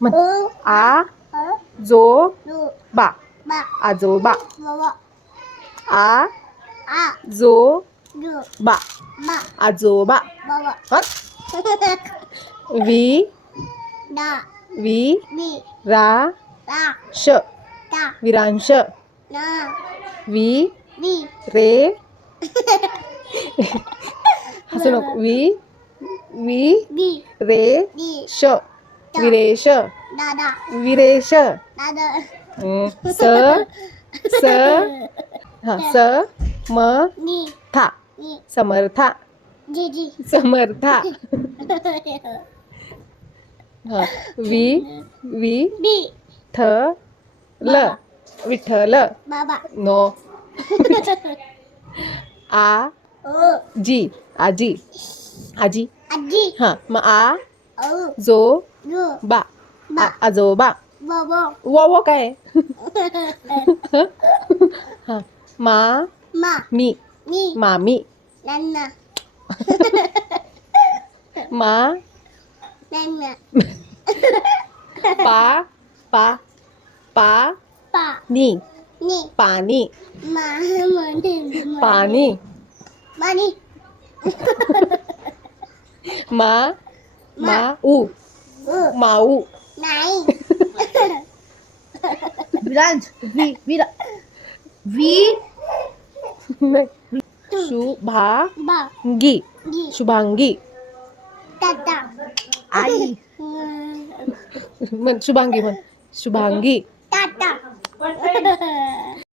म्हण. उ आ अ जो रू बा बा आजोबा. बाबा आ आ जो रू बा बा आजोबा. बाबा हं? वी डा वी बी रा रा श टा विरांश. ना वी बी रे हसू नको. वी वी बी रे डी श विरेश दादा विरेश. दादा स स हा स म नी था नी समर्था जी जी समर्था. हा वी वी बी थ ल बाबा विठ्ठल. बाबा नो. आ ओ जी आजी आजी. आजी हा मग आ औ जो रू बा बा आजोबा. बाबा वो काय हा मा मा मी मी मामी. नन्ना मा नन्ना पा पा पा पा नी नी पाणी मा मने पाणी. मानी मा मा मा ऊ उ माऊ. नाही विरांज वी विरा वी नाही. बा शुभांगी गी शुभांगी. दादा आई म्हण शुभांगी म्हण शुभांगी.